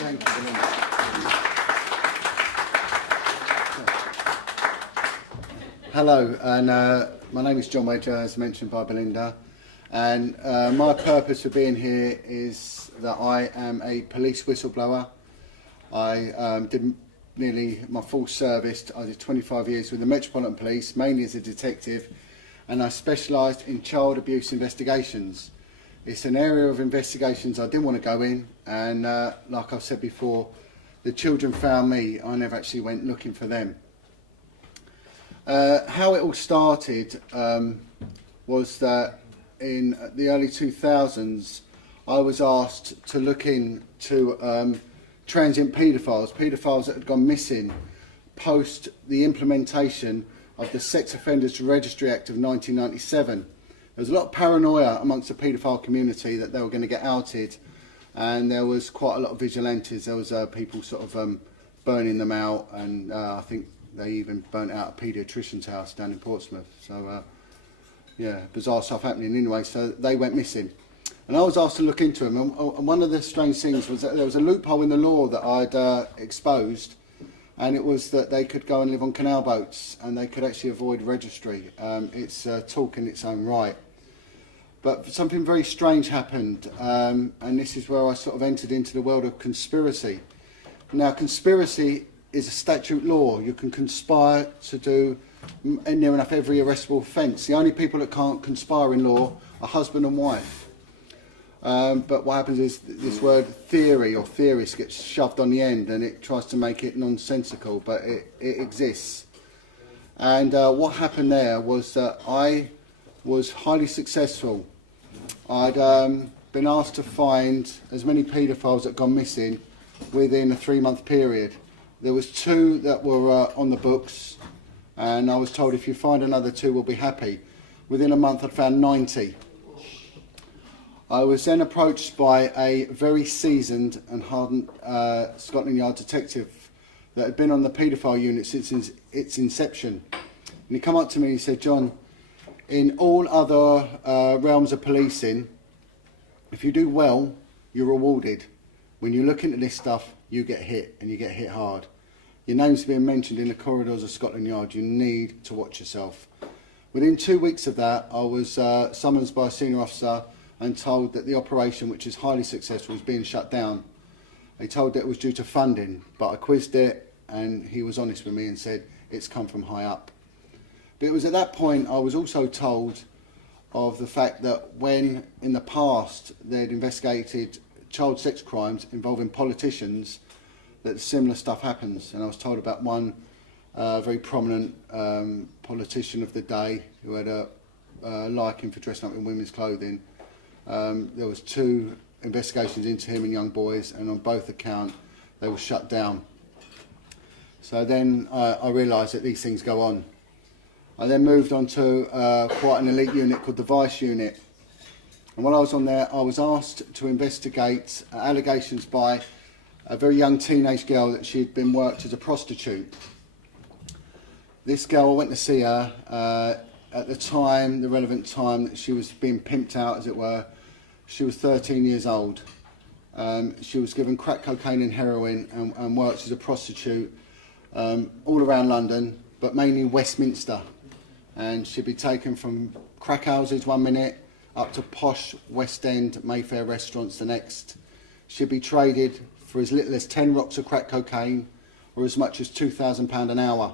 Thank you, Belinda. Hello, and my name is Jon Wedger, as mentioned by Belinda, and my purpose for being here is that I am a police whistleblower. I did nearly my full service. I did 25 years with the Metropolitan Police, mainly as a detective, and I specialised in child abuse investigations. It's an area of investigations I didn't want to go in, and like I've said before, the children found me. I never actually went looking for them. How it all started was that in the early 2000s I was asked to look into transient paedophiles that had gone missing post the implementation of the Sex Offenders Registry Act of 1997. There was a lot of paranoia amongst the paedophile community that they were going to get outed, and there was quite a lot of vigilantes. There was people sort of burning them out, and I think they even burnt out a paediatrician's house down in Portsmouth. So yeah, bizarre stuff happening anyway. So they went missing, and I was asked to look into them. And one of the strange things was that there was a loophole in the law that I'd exposed, and it was that they could go and live on canal boats, and they could actually avoid registry. It's talk in its own right. But something very strange happened, and this is where I sort of entered into the world of conspiracy. Now, conspiracy is a statute law. You can conspire to do near enough every arrestable offence. The only people that can't conspire in law are husband and wife. But what happens is this word theory or theorist gets shoved on the end, and it tries to make it nonsensical, but it exists. And what happened there was that I was highly successful. I'd been asked to find as many paedophiles that had gone missing within a 3-month period. There was 2 that were on the books, and I was told if you find another 2 we'll be happy. Within a month I'd found 90. I was then approached by a very seasoned and hardened Scotland Yard detective that had been on the paedophile unit since its inception. And he came up to me and he said, "John, in all other realms of policing, if you do well, you're rewarded. When you look into this stuff, you get hit, and you get hit hard. Your name's being mentioned in the corridors of Scotland Yard. You need to watch yourself." Within 2 weeks of that, I was summoned by a senior officer and told that the operation, which is highly successful, was being shut down. He told that it was due to funding, but I quizzed it, and he was honest with me and said it's come from high up. But it was at that point I was also told of the fact that when in the past they'd investigated child sex crimes involving politicians, that similar stuff happens. And I was told about one very prominent politician of the day who had a liking for dressing up in women's clothing. There was 2 investigations into him and young boys, and on both accounts they were shut down. So then I realised that these things go on. I then moved on to quite an elite unit called the Vice Unit. And while I was on there, I was asked to investigate allegations by a very young teenage girl that she'd been worked as a prostitute. This girl, I went to see her at the time, the relevant time that she was being pimped out, as it were. She was 13 years old. She was given crack cocaine and heroin and worked as a prostitute all around London, but mainly Westminster. And she'd be taken from crack houses 1 minute up to posh West End Mayfair restaurants the next. She'd be traded for as little as 10 rocks of crack cocaine or as much as £2,000 an hour.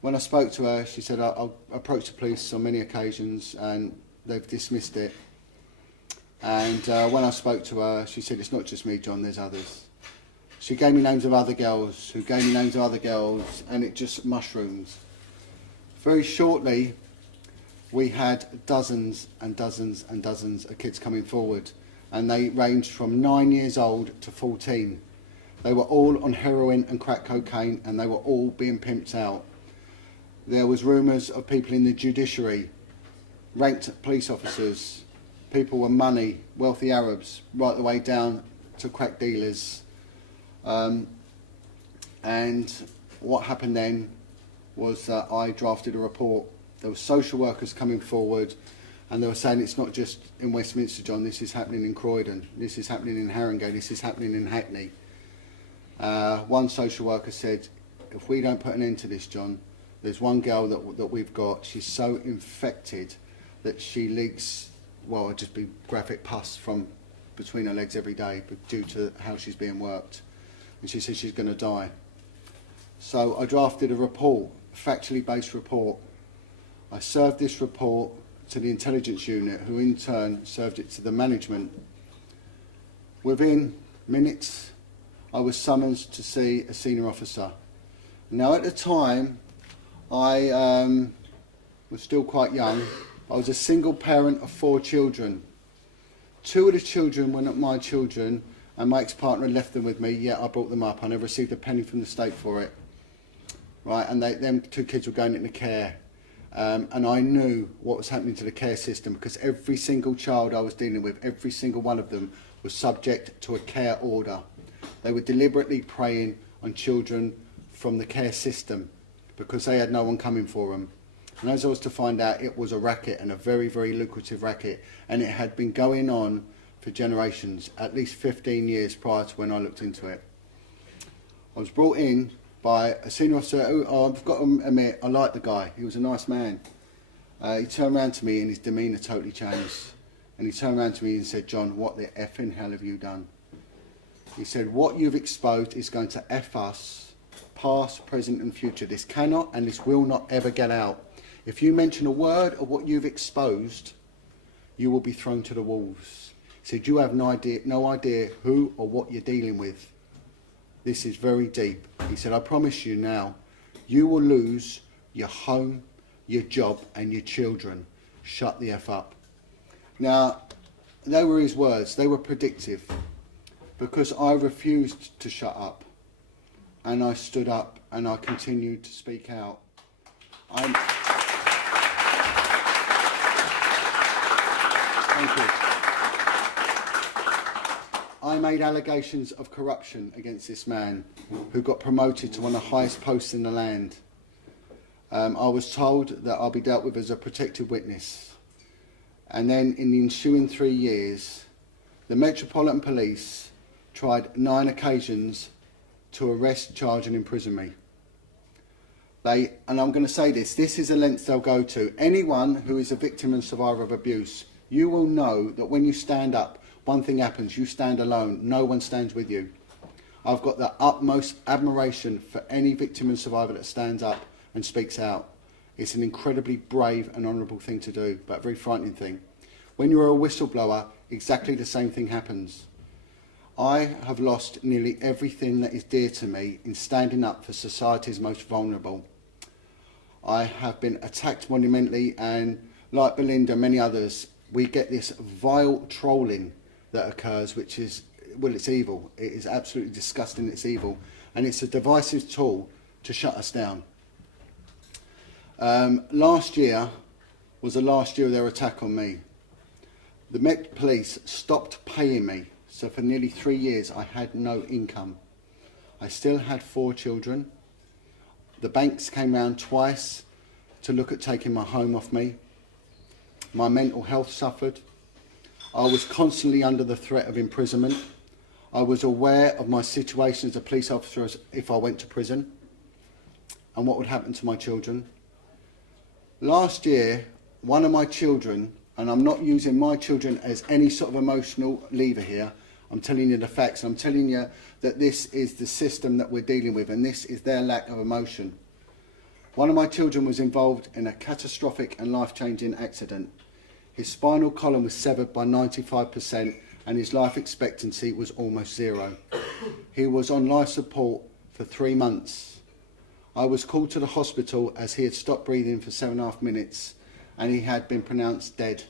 When I spoke to her, she said, I'll approach the police on many occasions and they've dismissed it. And when I spoke to her, she said, "It's not just me, John, there's others." She gave me names of other girls who gave me names of other girls, and it just mushroomed. Very shortly, we had dozens and dozens and dozens of kids coming forward, and they ranged from 9 years old to 14. They were all on heroin and crack cocaine, and they were all being pimped out. There was rumours of people in the judiciary, ranked police officers, people with money, wealthy Arabs, right the way down to crack dealers. And what happened then was that I drafted a report. There were social workers coming forward, and they were saying it's not just in Westminster, John, this is happening in Croydon, this is happening in Haringey, this is happening in Hackney. One social worker said, if we don't put an end to this, John, there's one girl that we've got, she's so infected that she leaks, well, it'd just be graphic pus from between her legs every day due to how she's being worked. And she says she's going to die. So I drafted a report, a factually based report. I served this report to the intelligence unit, who in turn served it to the management. Within minutes, I was summoned to see a senior officer. Now at the time, I was still quite young. I was a single parent of 4 children. 2 of the children were not my children, and my ex-partner left them with me, yet I brought them up. I never received a penny from the state for it. Right, and them 2 kids were going into care. And I knew what was happening to the care system, because every single child I was dealing with, every single one of them was subject to a care order. They were deliberately preying on children from the care system because they had no one coming for them. And as I was to find out, it was a racket, and a very, very lucrative racket, and it had been going on for generations, at least 15 years prior to when I looked into it. I was brought in by a senior officer who, I've got to admit, I liked the guy. He was a nice man. He turned around to me and his demeanour totally changed. And he turned around to me and said, John, what the effing hell have you done? He said, what you've exposed is going to F us, past, present and future. This cannot and this will not ever get out. If you mention a word of what you've exposed, you will be thrown to the wolves. He said, you have no idea who or what you're dealing with. This is very deep. He said, I promise you now, you will lose your home, your job and your children. Shut the F up. Now, they were his words. They were predictive, because I refused to shut up, and I stood up and I continued to speak out. Thank you. I made allegations of corruption against this man, who got promoted to one of the highest posts in the land. I was told that I'll be dealt with as a protected witness. And then in the ensuing 3 years, the Metropolitan Police tried 9 occasions to arrest, charge and imprison me. And I'm going to say this is a length they'll go to. Anyone who is a victim and survivor of abuse, you will know that when you stand up, one thing happens: you stand alone, no one stands with you. I've got the utmost admiration for any victim and survivor that stands up and speaks out. It's an incredibly brave and honourable thing to do, but a very frightening thing. When you're a whistleblower, exactly the same thing happens. I have lost nearly everything that is dear to me in standing up for society's most vulnerable. I have been attacked monumentally, and like Belinda and many others, we get this vile trolling that occurs, which is, well, it's evil. It is absolutely disgusting, it's evil. And it's a divisive tool to shut us down. Last year was the last year of their attack on me. The Met Police stopped paying me, so for nearly 3 years I had no income. I still had 4 children. The banks came round twice to look at taking my home off me. My mental health suffered. I was constantly under the threat of imprisonment. I was aware of my situation as a police officer if I went to prison and what would happen to my children. Last year, one of my children, and I'm not using my children as any sort of emotional lever here, I'm telling you the facts, I'm telling you that this is the system that we're dealing with, and this is their lack of emotion. One of my children was involved in a catastrophic and life-changing accident. His spinal column was severed by 95% and his life expectancy was almost 0. He was on life support for 3 months. I was called to the hospital as he had stopped breathing for 7.5 minutes and he had been pronounced dead.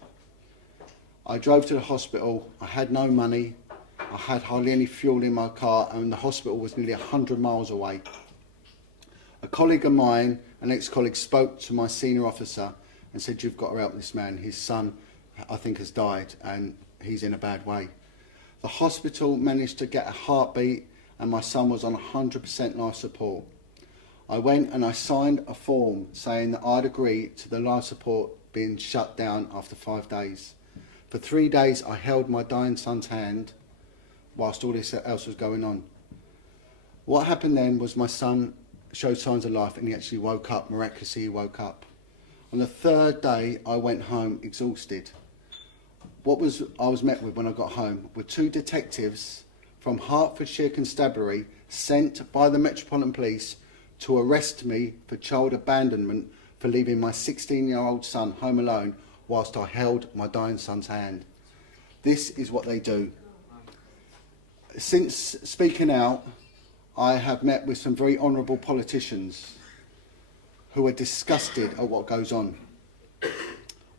I drove to the hospital. I had no money. I had hardly any fuel in my car, and the hospital was nearly 100 miles away. A colleague of mine, an ex-colleague, spoke to my senior officer and said, you've got to help this man. His son, I think, has died and he's in a bad way. The hospital managed to get a heartbeat and my son was on 100% life support. I went and I signed a form saying that I'd agreed to the life support being shut down after 5 days. For 3 days I held my dying son's hand whilst all this else was going on. What happened then was my son showed signs of life and he actually woke up, miraculously he woke up. On the third day, I went home exhausted. I was met with when I got home were 2 detectives from Hertfordshire Constabulary sent by the Metropolitan Police to arrest me for child abandonment for leaving my 16-year-old son home alone whilst I held my dying son's hand. This is what they do. Since speaking out, I have met with some very honourable politicians who are disgusted at what goes on.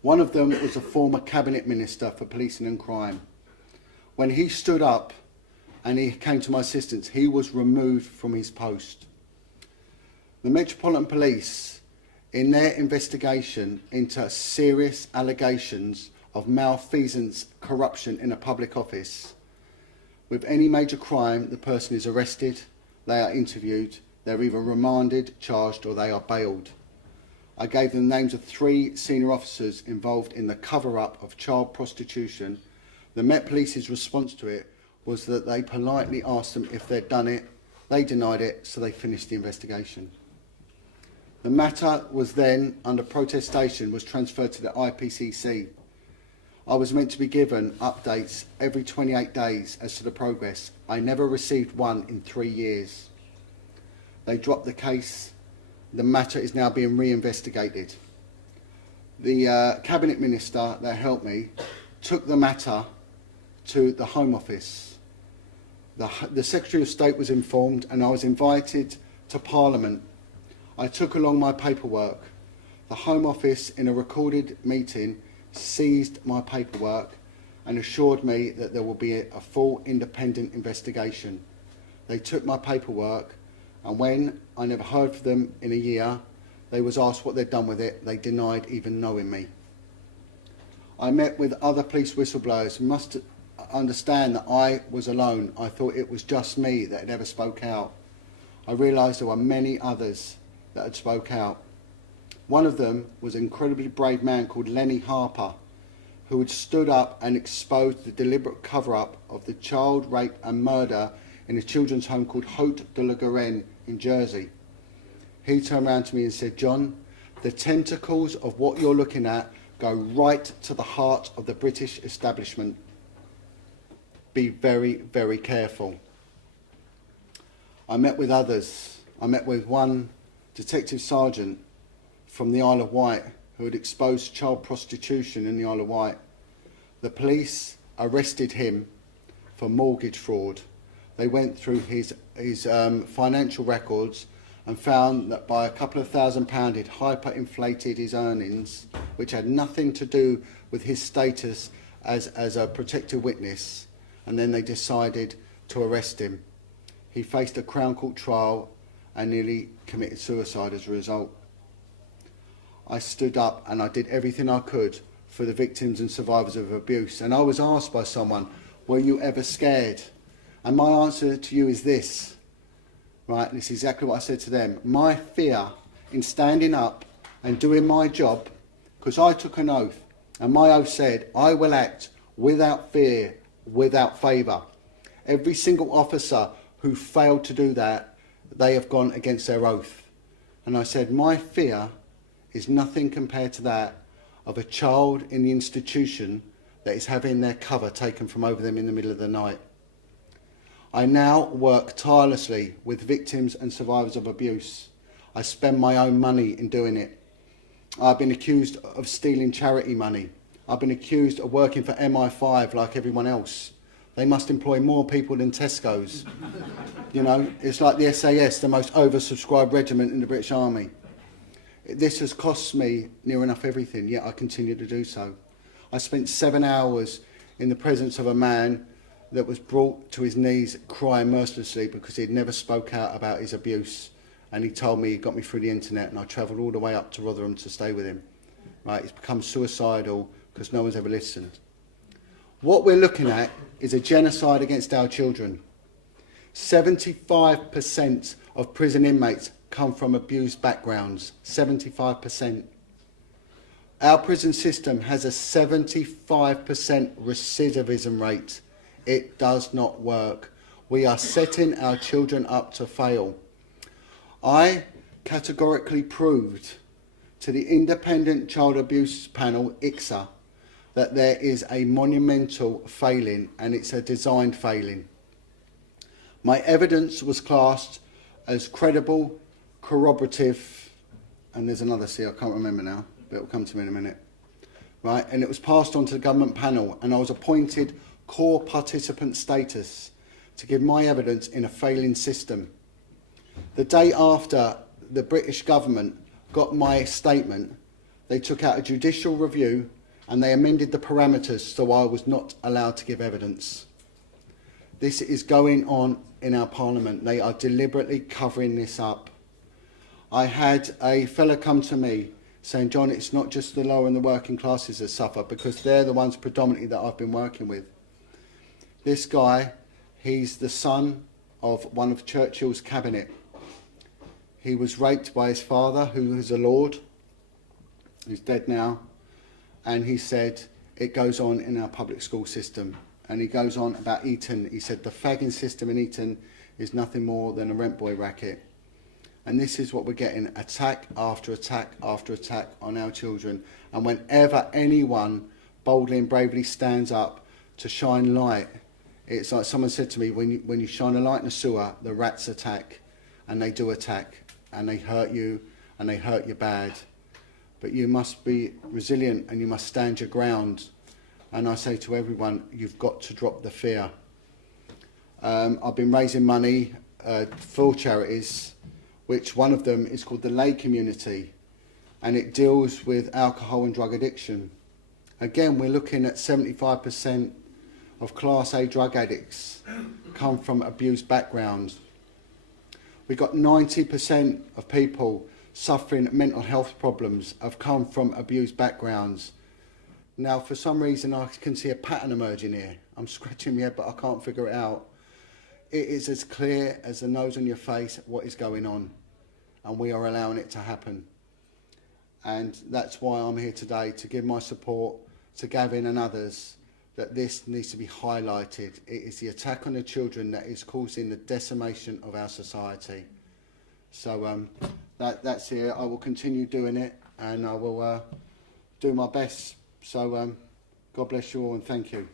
One of them was a former cabinet minister for policing and crime. When he stood up and he came to my assistance, he was removed from his post. The Metropolitan Police, in their investigation into serious allegations of malfeasance, corruption in a public office, with any major crime, the person is arrested, they are interviewed, they're either remanded, charged, or they are bailed. I gave them the names of 3 senior officers involved in the cover-up of child prostitution. The Met Police's response to it was that they politely asked them if they'd done it. They denied it, so they finished the investigation. The matter was then, under protestation, was transferred to the IPCC. I was meant to be given updates every 28 days as to the progress. I never received one in 3 years. They dropped the case. The matter is now being re-investigated. The cabinet minister that helped me took the matter to the Home Office. The Secretary of State was informed and I was invited to Parliament. I took along my paperwork. The Home Office, in a recorded meeting, seized my paperwork and assured me that there will be a full independent investigation. They took my paperwork, and when I never heard from them in a year, they was asked what they'd done with it. They denied even knowing me. I met with other police whistleblowers who must understand that I was alone. I thought it was just me that had ever spoke out. I realised there were many others that had spoke out. One of them was an incredibly brave man called Lenny Harper, who had stood up and exposed the deliberate cover-up of the child rape and murder in a children's home called Haute de la Garenne in Jersey. He turned around to me and said, "John, the tentacles of what you're looking at go right to the heart of the British establishment. Be very, very careful." I met with others. I met with one detective sergeant from the Isle of Wight who had exposed child prostitution in the Isle of Wight. The police arrested him for mortgage fraud. They went through his financial records and found that by a couple of £1,000 he'd hyperinflated his earnings, which had nothing to do with his status as a protected witness, and then they decided to arrest him. He faced a Crown Court trial and nearly committed suicide as a result. I stood up and I did everything I could for the victims and survivors of abuse. And I was asked by someone, "Were you ever scared?" And my answer to you is this, right? This is exactly what I said to them. My fear in standing up and doing my job, because I took an oath, and my oath said, I will act without fear, without favour. Every single officer who failed to do that, they have gone against their oath. And I said, my fear is nothing compared to that of a child in the institution that is having their cover taken from over them in the middle of the night. I now work tirelessly with victims and survivors of abuse. I spend my own money in doing it. I've been accused of stealing charity money. I've been accused of working for MI5 like everyone else. They must employ more people than Tesco's. You know, it's like the SAS, the most oversubscribed regiment in the British Army. This has cost me near enough everything, yet I continue to do so. I spent 7 hours in the presence of a man that was brought to his knees crying mercilessly because he'd never spoke out about his abuse. And he told me he got me through the internet, and I travelled all the way up to Rotherham to stay with him. Right, he's become suicidal because no one's ever listened. What we're looking at is a genocide against our children. 75% of prison inmates come from abused backgrounds. 75%. Our prison system has a 75% recidivism rate. It does not work. We are setting our children up to fail. I categorically proved to the Independent Child Abuse Panel, ICSA, that there is a monumental failing, and it's a designed failing. My evidence was classed as credible, corroborative, and there's another C, I can't remember now, but it'll come to me in a minute. Right, and it was passed on to the government panel, and I was appointed core participant status to give my evidence in a failing system. The day after the British government got my statement, they took out a judicial review and they amended the parameters so I was not allowed to give evidence. This is going on in our parliament. They are deliberately covering this up. I had a fella come to me saying, John, it's not just the lower and the working classes that suffer, because they're the ones predominantly that I've been working with. This guy, he's the son of one of Churchill's cabinet. He was raped by his father, who is a lord, who's dead now, and he said it goes on in our public school system. And he goes on about Eton. He said the fagging system in Eton is nothing more than a rent boy racket. And this is what we're getting, attack after attack after attack on our children. And whenever anyone boldly and bravely stands up to shine light, it's like someone said to me, when you shine a light in a sewer, the rats attack, and they do attack, and they hurt you, and they hurt you bad. But you must be resilient, and you must stand your ground. And I say to everyone, you've got to drop the fear. I've been raising money for charities, which one of them is called the Lay Community, and it deals with alcohol and drug addiction. Again, we're looking at 75% of Class A drug addicts come from abused backgrounds. We've got 90% of people suffering mental health problems have come from abused backgrounds. Now, for some reason, I can see a pattern emerging here. I'm scratching my head, but I can't figure it out. It is as clear as the nose on your face what is going on, and we are allowing it to happen. And that's why I'm here today, to give my support to Gavin and others, that this needs to be highlighted. It is the attack on the children that is causing the decimation of our society. So that's here. I will continue doing it, and I will do my best. So God bless you all, and thank you.